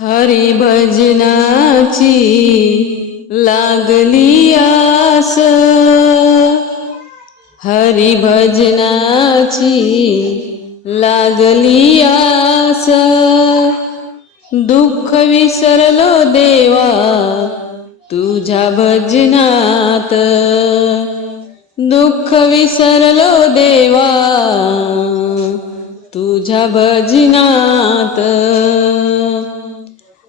हरी भजनाची लागली आस. हरी भजनाची लागली आस. दुःख विसरलो देवा तुझ्या भजनात. दुःख विसरलो देवा तुझ्या भजनात.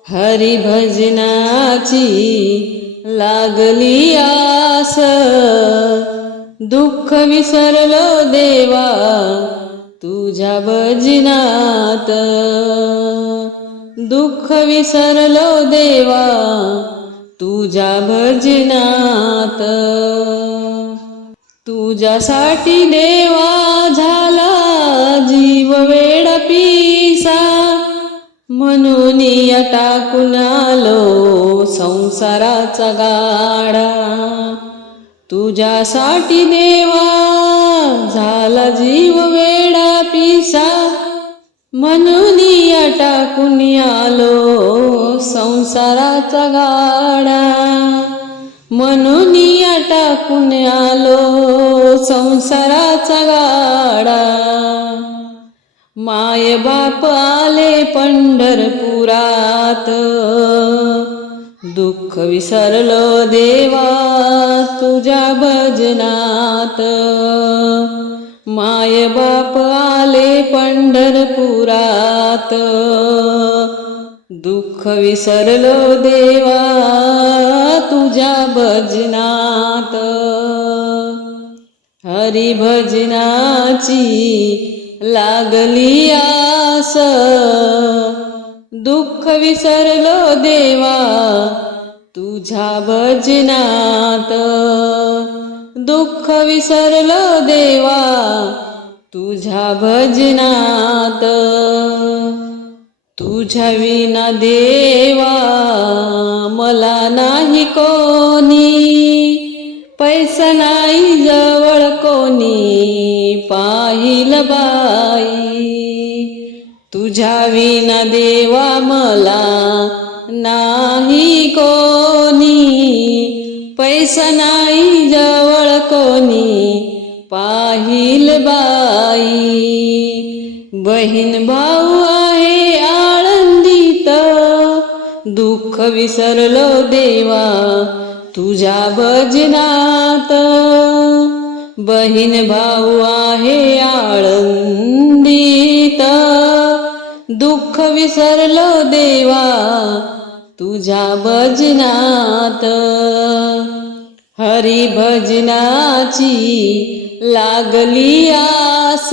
हरी भजनाची लागली आस. दुःख विसरलो देवा तुझ्या भजनात. दुःख विसरलो देवा तुझ्या भजनात. तुझ्यासाठी देवा झाला जीव वेडपी म्हणून टाकून आलो संसाराचा गाडा. तुझ्यासाठी देवा झाला जीव वेडा पिसा. म्हणून टाकून आलो संसाराचा गाडा. म्हणून टाकून आलो संसाराचा गाडा. माय बाप आले पंढरपुरात. दुःख विसरलो देवा तुझ्या भजनात. माय बाप आले पंढरपुरात. दुःख विसरलो देवा तुझ्या भजनात. हरी भजनाची लागली आस. दुःख विसरलो देवा तुझ्या भजनात दुःख विसरलो देवा तुझ्या भजनात तुझ्या विना देवा मला नाही कोणी पैसा नाही जवळ कोणी. पाहिल बाई. तुझ्या विना देवा मला नाही कोणी. पैसा नाही जवळ कोणी. पाहिल बाई. बहीण भाऊ आहे आळंदीत. दुःख विसरलो देवा. तुझ्या भजनात. बहीण भाऊ आहे आळंदीत. दुःख विसरलो देवा तुझ्या भजनात. हरी भजनाची लागली आस.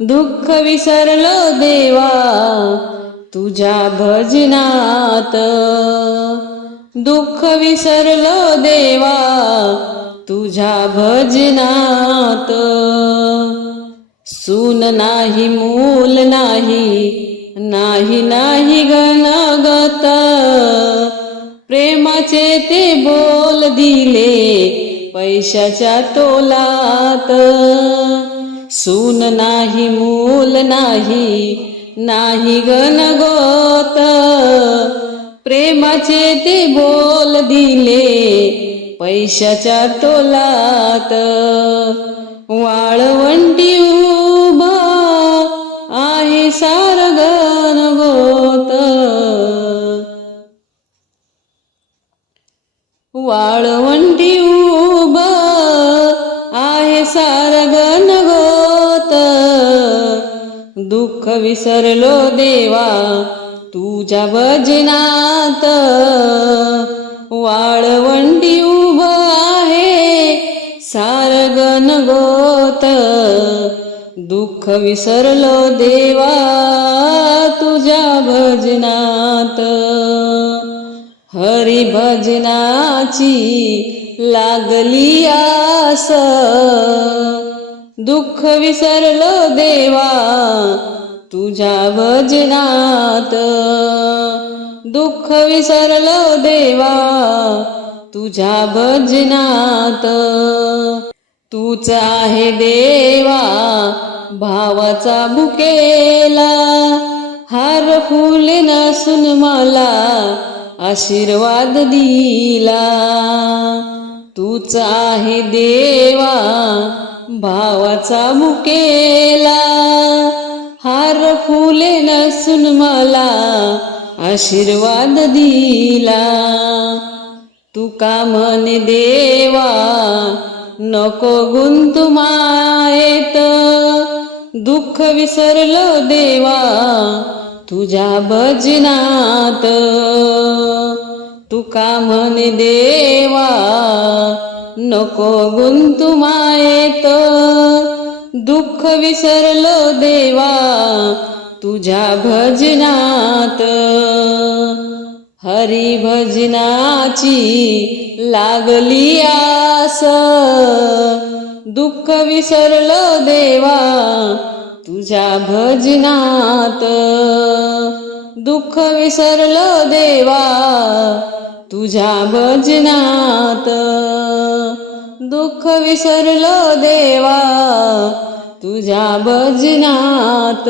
दुःख विसरलो देवा तुझ्या भजनात. दुःख विसरलो देवा तुझ्या भजनात सून नाही मूल नाही नाही नाही गणगत. प्रेमाचे ते बोल दिले पैशाच्या तोलात. सून नाही मूल नाही नाही गणगोत. प्रेमाचे ते बोल दिले पैशाच्या तोलात वाळवंटी उभा आहे सार गणगोत वाळवंटी उभा आहे सार गणगोत दुःख विसरलो देवा तुझ्या भजनात वाळवंटी होत. दुःख विसरलो देवा तुझ्या भजनात. हरी भजनाची लागली आस. दुःख विसरलो देवा तुझ्या भजनात. दुःख विसरलो देवा तुझ्या भजनात. तूच आहे देवा भावाचा बुकेला हार फुले नसून मला आशीर्वाद दिला. तूच आहे देवा भावाचा मुकेला हार फुले नसून मला आशीर्वाद दिला. तू का म्हणे देवा नको गुंतुमायेत दुःख विसरलो देवा तुझ्या भजनात. तुका म्हण देवा नको गुंतुमायेत दुःख विसरलो देवा तुझ्या भजनात. हरी भजनाची लागली आस. दुःख विसरलो देवा तुझ्या भजनात. दुःख विसरलो देवा तुझ्या भजनात. दुःख विसरलो देवा तुझ्या भजनात.